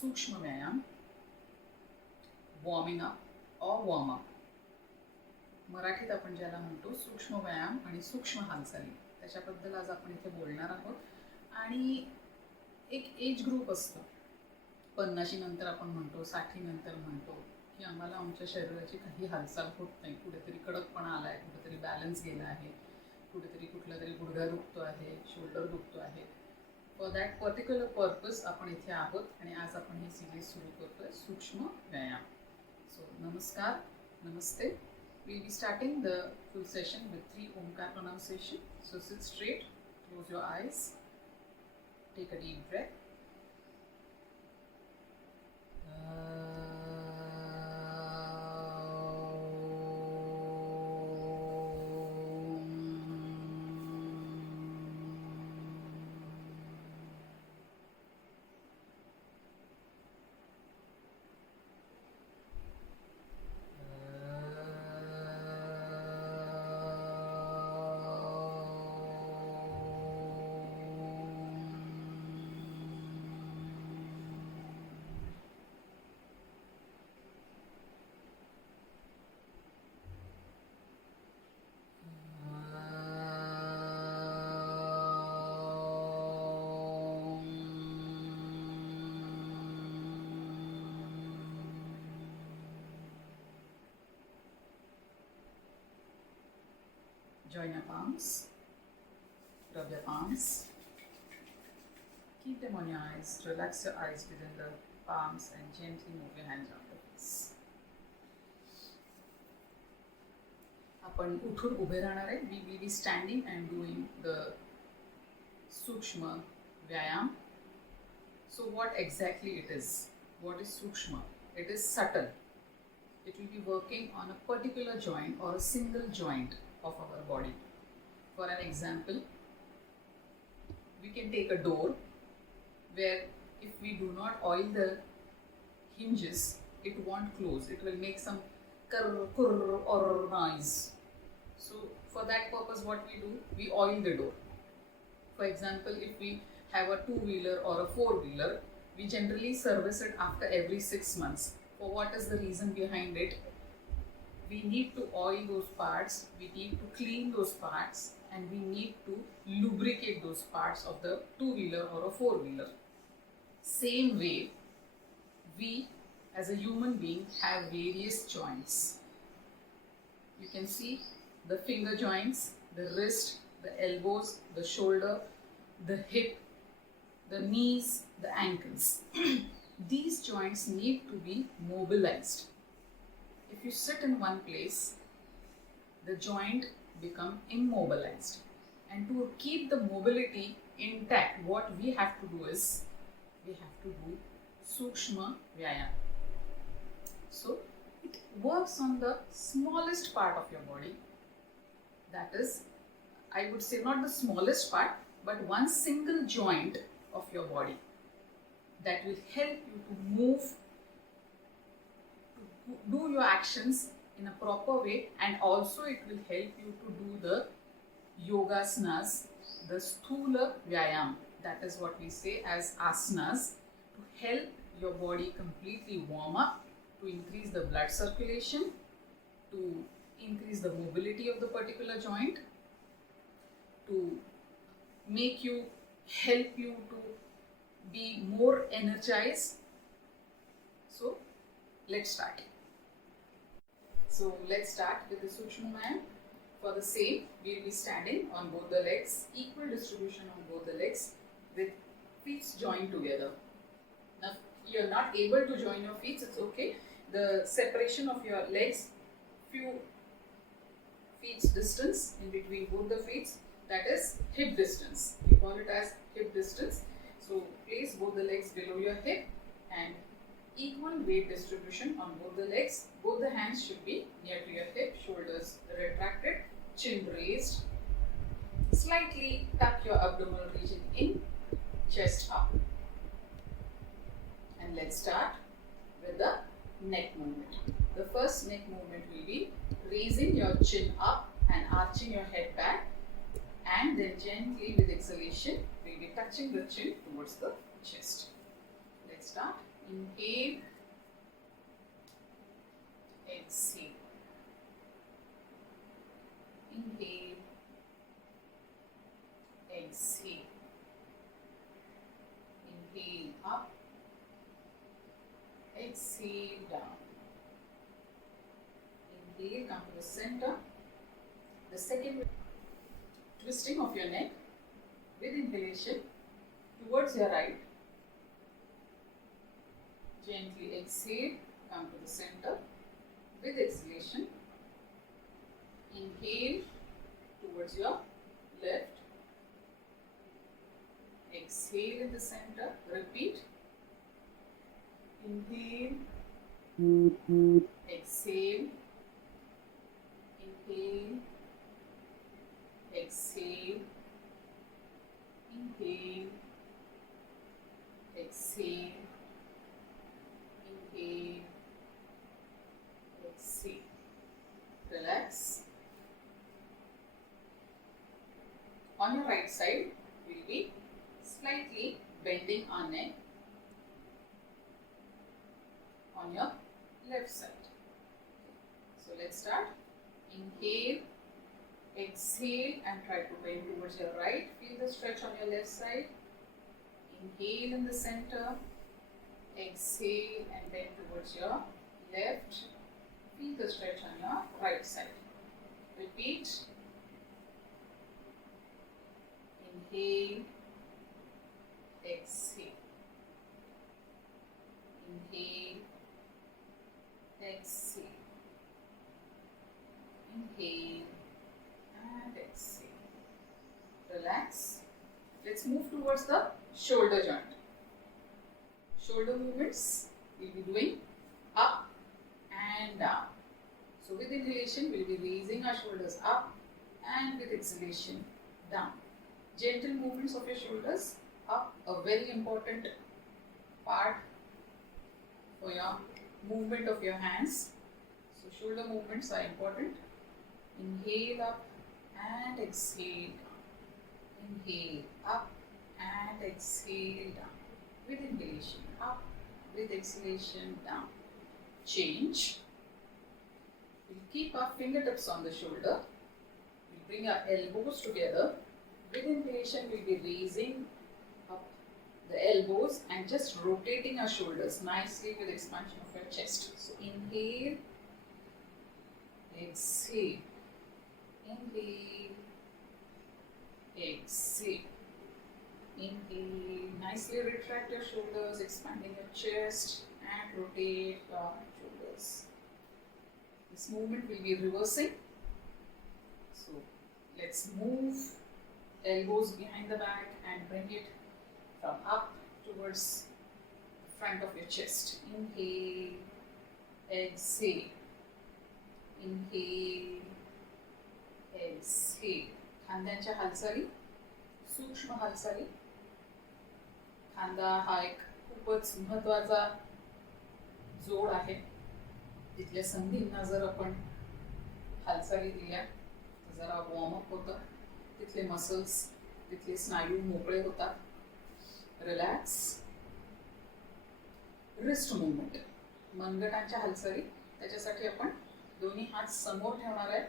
सूक्ष्म व्यायाम, warming up और वॉर्म अप. मराठीत आपण ज्याला म्हणतो सूक्ष्म व्यायाम आणि सूक्ष्म हालचाली, त्याच्याबद्दल आज आपण इथे बोलणार आहोत. आणि एक एज ग्रुप असतं, 50 नंतर आपण म्हणतो, 60 नंतर म्हणतो की आम्हाला आमच्या शरीराची काही हालचाल होत नाही, कुठेतरी कडकपणा आला आहे, कुठेतरी बॅलन्स गेला आहे, कुठेतरी कुठला तरी गुडघा दुखतो आहे, शोल्डर दुखतो आहे. फॉर दॅट पर्टिक्युलर पर्पज आपण इथे आहोत आणि आज आपण ही सिरीज सुरू करतोय, सूक्ष्म व्यायाम. सो नमस्कार, नमस्ते. We'll be starting the full session with 3 Omkar pronunciation. So sit straight, close your eyes, take a deep breath. Join your palms, rub your palms, keep them on your eyes, relax your eyes within the palms and gently move your hands on the face. आपण उठून उभे राहणार आहे. We will be standing and doing the Sukshma Vyayam. So what exactly it is? What is Sukshma? It is subtle. It will be working on a particular joint or a single joint of our body. For an example, we can take a door where if we do not oil the hinges, it won't close. It will make some kurr or noise. So for that purpose, what we do, we oil the door. For example, if we have a 2-wheeler or a 4-wheeler, we generally service it after every 6 months. For what is the reason behind it? We need to oil those parts, we need to clean those parts, and we need to lubricate those parts of the 2-wheeler or a 4-wheeler. Same way, we as a human being have various joints. You can see the finger joints, the wrist, the elbows, the shoulder, the hip, the knees, the ankles. These joints need to be mobilized. If you sit in one place, the joint become immobilized. And to keep the mobility intact, what we have to do is, we have to do Sukshma Vyayam. So, it works on the smallest part of your body. That is, I would say not the smallest part, but one single joint of your body. That will help you to move, do your actions in a proper way, and also it will help you to do the yogasanas, the sthula vyayam, that is what we say as asanas, to help your body completely warm up, to increase the blood circulation, to increase the mobility of the particular joint, to make you, help you to be more energized. So let's start. So let's start with the Sukshma Vyayam. For the same, we will be standing on both the legs, equal distribution on both the legs, with feet joined together. Now, if you are not able to join your feet, it's okay. The separation of your legs, few feet distance in between both the feet, that is hip distance. We call it as hip distance. So place both the legs below your hip and equal weight distribution on both the legs. Both the hands should be near to your hip, shoulders retracted, chin raised. Slightly tuck your abdominal region in, chest up. And let's start with the neck movement. The first neck movement will be raising your chin up and arching your head back, and then gently with exhalation we'll be touching the chin towards the chest. Let's start. Inhale, exhale. Inhale, exhale. Inhale up, exhale down. Inhale, come to the center. The second twisting of your neck with inhalation towards your right. Gently exhale, come to the center. With exhalation, inhale towards your left. Exhale in the center. Repeat. Inhale. Exhale. Inhale. Exhale. Inhale. Exhale. Inhale. Exhale. Relax. On your right side, we'll be slightly bending our neck. On your left side. So let's start. Inhale, exhale, and try to bend towards your right. Feel the stretch on your left side. Inhale in the center. Exhale and bend towards your left. Feel the stretch on your right side. Repeat. Inhale, exhale. Inhale, exhale. Inhale and exhale. Relax. Let's move towards the shoulder joint. Shoulder movements we'll be doing up and down. So with inhalation, we'll be raising our shoulders up, and with exhalation, down. Gentle movements of your shoulders up, a very important part for your movement of your hands. So shoulder movements are important. Inhale up and exhale down. Inhale up and exhale down. With inhalation up, with exhalation down. Change. We'll keep our fingertips on the shoulder. We'll bring our elbows together. With inhalation, we'll be raising up the elbows and just rotating our shoulders nicely with expansion of your chest. So inhale, exhale, inhale, exhale, inhale. Nicely retract your shoulders, expanding your chest, and rotate your shoulders. This movement will be reversing. So let's move elbows behind the back and bring it from up towards the front of your chest. Inhale, exhale, inhale, exhale. खांद्यांच्या हालचाली, सूक्ष्म हालचाली. खांदा हा एक खूपच महत्त्वाचा जोड आहे. तिथल्या संधींना जर आपण हालचाली दिल्या तर जरा वॉर्मअप होतं. तिथले मसल्स, तिथले स्नायू मोकळे होतात. रिलॅक्स. रिस्ट मुवमेंट, मनगटांच्या हालचाली. त्याच्यासाठी आपण दोन्ही हात समोर ठेवणार आहे.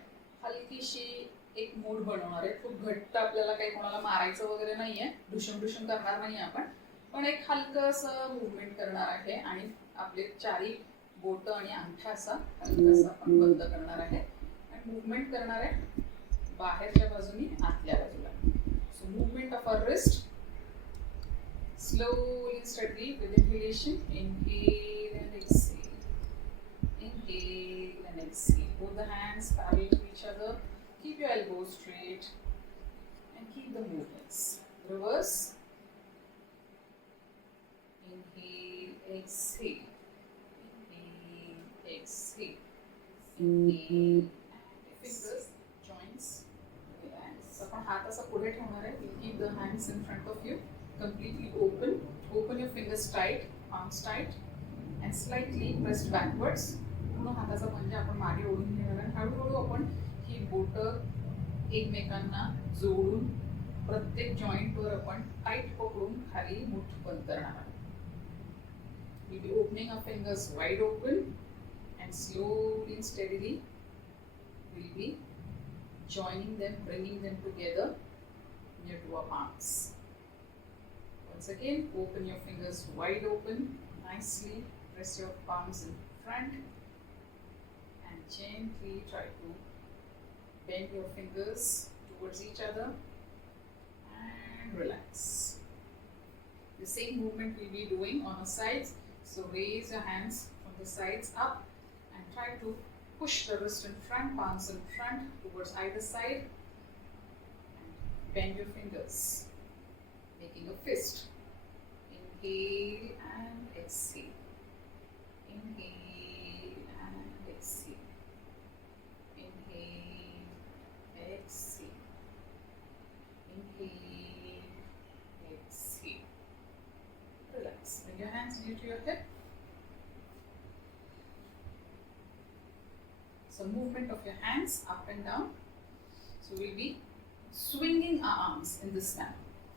हलकीशी एक मूठ बनवणार आहे. खूप घट्ट आपल्याला काही कोणाला मारायचं वगैरे नाहीये, ढुशून करणार नाही आपण, पण एक हलकंसं मुवमेंट करणार आहे आणि आपले चारी बोट आणि अंगठा असा हलकासा आपण बंद करणार आहे आणि मुवमेंट करणार आहे बाहेरच्या बाजूनी आतल्या बाजूला. So movement of our wrist. Slowly, steadily, with inhalation, inhale and exhale. Inhale and exhale. Both the hands parallel to each other. Keep your elbows straight and keep the movements. Reverse. Inhale, exhale. Inhale, exhale. Inhale and fingers, joints, relax. आपण हात असा पुढे ठेवणार आहे. Keep the hands in front of you. Completely open. Open your fingers tight, arms tight, and slightly pressed backwards. पूर्ण हाताचा पंजा आपण मागे ओढून घेणार आहे. हळूहळू आपण ही बोटं एकमेकांना जोडून प्रत्येक जॉईंटवर आपण टाईट पकडून खाली मुठ बंद करणार आहोत. We'll be opening our fingers wide open and slowly and steadily we'll be joining them, bringing them together near to our palms. Once again, open your fingers wide open, nicely press your palms in front and gently try to bend your fingers towards each other and relax. The same movement we'll be doing on our sides. So raise your hands from the sides up and try to push the wrist in front, palms in front towards either side and bend your fingers, making a fist. Inhale and exhale. Inhale and exhale. Inhale, exhale. Inhale, exhale. Relax. Bring your hands near to your hip. So movement of your hands up and down. So we'll be swinging our arms in this manner,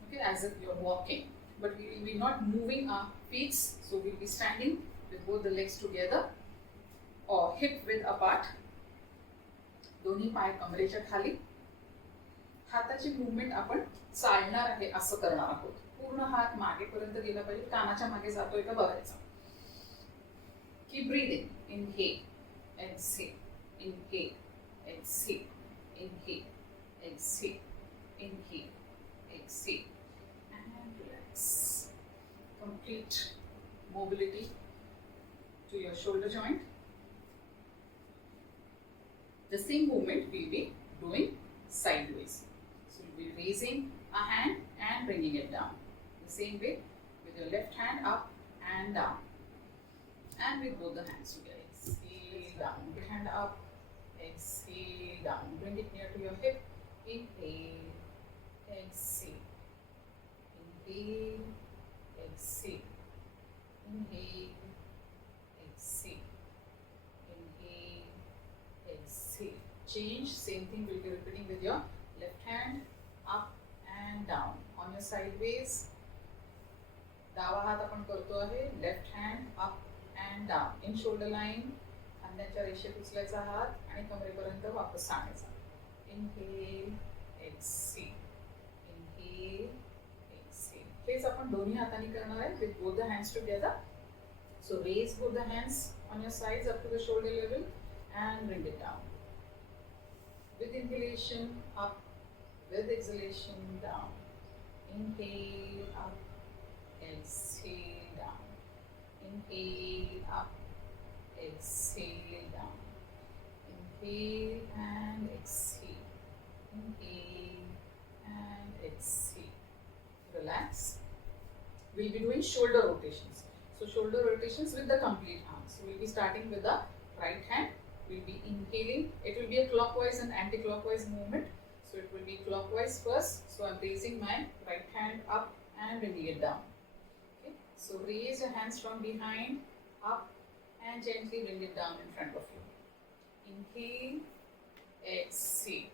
okay, as if you're walking. But we will be not moving our feet. So we'll be standing with both the legs together or hip width apart. दोन्ही पाय कमरेच्या खाली. हाताची movement आपण चालणार आहे असं करणार आहोत. पूर्ण हात मागेपर्यंत गेला पाहिजे, कानाच्या मागे जातोय का बघायचं. Keep breathing. Inhale, exhale, inhale, exhale, inhale, exhale, inhale, exhale, and relax. Complete mobility to your shoulder joint. The same movement we'll be doing sideways. So we'll be raising a hand and bringing it down. The same way with your left hand up and down. And with both the hands together. Exhale down. Your hand up. Exhale down. Bring it near to your hip. Inhale. Exhale. Inhale. Exhale. Inhale. Exhale. Inhale. Exhale. Change. Same thing we'll be repeating with your left hand up and down. On your sideways. डावा हात आपण करतो आहे. Left hand up and down. In shoulder line. खांद्याच्या रेषेत उचलायचा हात आणि कमरेपर्यंत वापस आणायचा. Inhale. Exhale. Inhale. Exhale. हेच आपण दोन्ही हातांनी करणार आहे with both the hands together. So raise both the hands on your sides up to the shoulder level and bring it down. With inhalation up, with exhalation down. Inhale up, exhale down. Inhale up, exhale down. Inhale and exhale. Inhale and exhale. Relax. We'll be doing shoulder rotations. So shoulder rotations with the complete arm. So we'll be starting with the right hand. We'll be inhaling. It will be a clockwise and anti-clockwise movement. So it will be clockwise first. So I'm raising my right hand up and bringing it down. Okay. So raise your hands from behind, up, and gently bring it down in front of you. Inhale, exhale.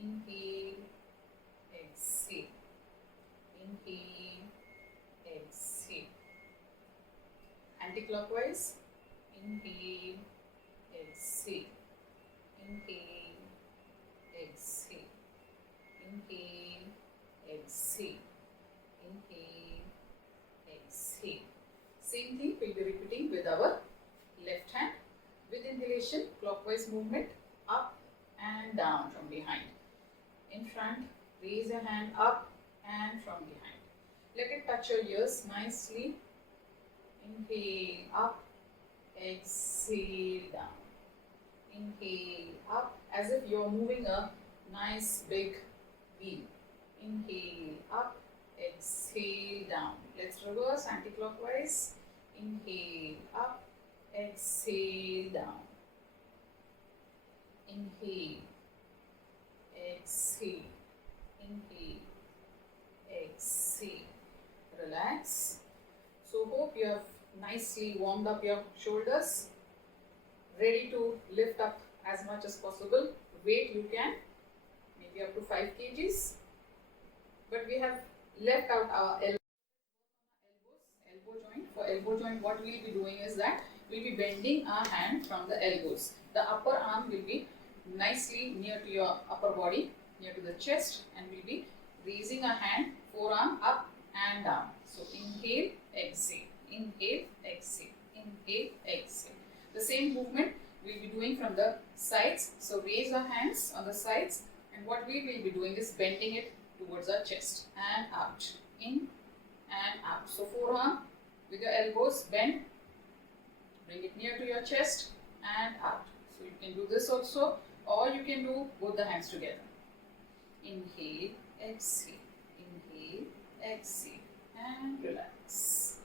Inhale, exhale. Inhale, exhale. Anti-clockwise. Inhale, exhale. Inhale, exhale. Inhale, exhale. Inhale, exhale. Same thing we'll be repeating with our left hand. With inhalation, clockwise movement up and down from behind. In front, raise your hand up and from behind. Let it touch your ears nicely. Inhale up, exhale down. Inhale up as if you're moving a nice big wheel. Inhale up, exhale down. Let's reverse anti-clockwise. Inhale up, exhale down. Inhale, exhale, inhale, exhale. Relax. So hope you have nicely warmed up your shoulders. Ready to lift up as much as possible. Weight you can, maybe up to 5 kgs. But we have left out our elbow joint for elbow joint, what we'll be doing is that we'll be bending our hand from the elbows. The upper arm will be nicely near to your upper body, near to the chest, and we'll be raising our hand, forearm up and down. So inhale, exhale, inhale, exhale, inhale, exhale. The same movement we'll be doing from the sides. So raise our hands on the sides, and what we will be doing is bending it towards our chest and out, in and out. So forearm with your elbows bend, bring it near to your chest and out. So you can do this also, or you can do both the hands together. Inhale, exhale, inhale, exhale, and relax.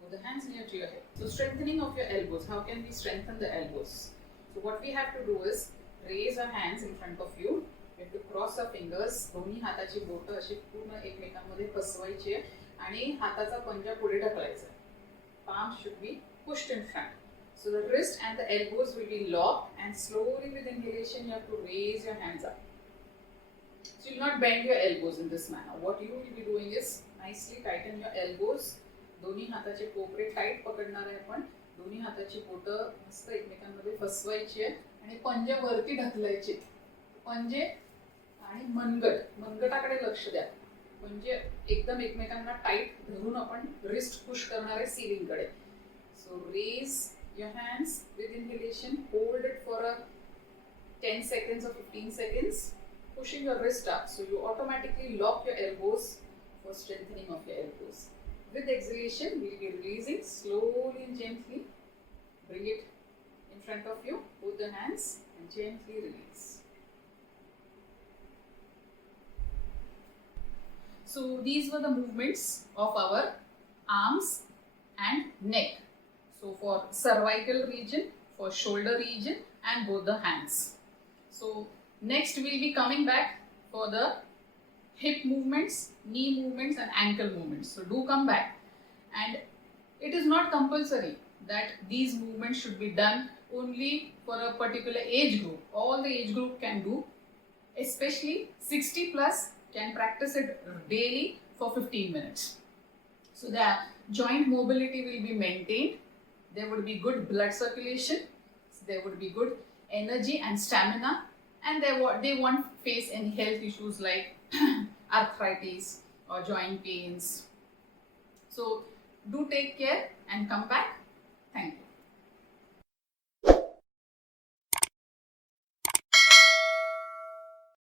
Put the hands near to your head. So strengthening of your elbows. How can we strengthen the elbows? So what we have to do is raise our hands in front of you. We have to cross our fingers. दोन्ही हाताची बोटं अशी पूर्ण एकमेकांमध्ये पसवायची आहे आणि हाताचा पंजा पुढे ढकलायचा. Palms should be pushed in front. So the wrist and the elbows will be locked, and slowly with inhalation you have to raise your hands up. So you will not bend your elbows in this manner. What you will be doing is nicely tighten your elbows. दोन्ही हाताचे कोपरे tight पकडणार आहे आपण. दोन्ही हाताची बोटं मस्त एकमेकांमध्ये फसवायची आहे आणि पंजे वरती ढकलायचे. पंजे आणि मनगटाकडे लक्ष द्या. म्हणजे एकदम एकमेकांना टाईट धरून आपण रिस्ट पुश करणार आहे सीलिंग कडे. सो raise your hands with inhalation, hold it for a 10 seconds or 15 seconds, pushing your wrist up. So you automatically lock your elbows for strengthening of your elbows. With exhalation, we'll be releasing slowly and gently. Bring it in front of you, both the hands, and gently release. So these were the movements of our arms and neck. So for cervical region, for shoulder region, and both the hands. So next we'll be coming back for the hip movements, knee movements, and ankle movements. So do come back. And it is not compulsory that these movements should be done only for a particular age group. All the age group can do, especially 60 plus can practice it daily for 15 minutes. So the joint mobility will be maintained. There would be good blood circulation, there would be good energy and stamina, and they won't face any health issues like arthritis or joint pains. So do take care and come back. Thank you.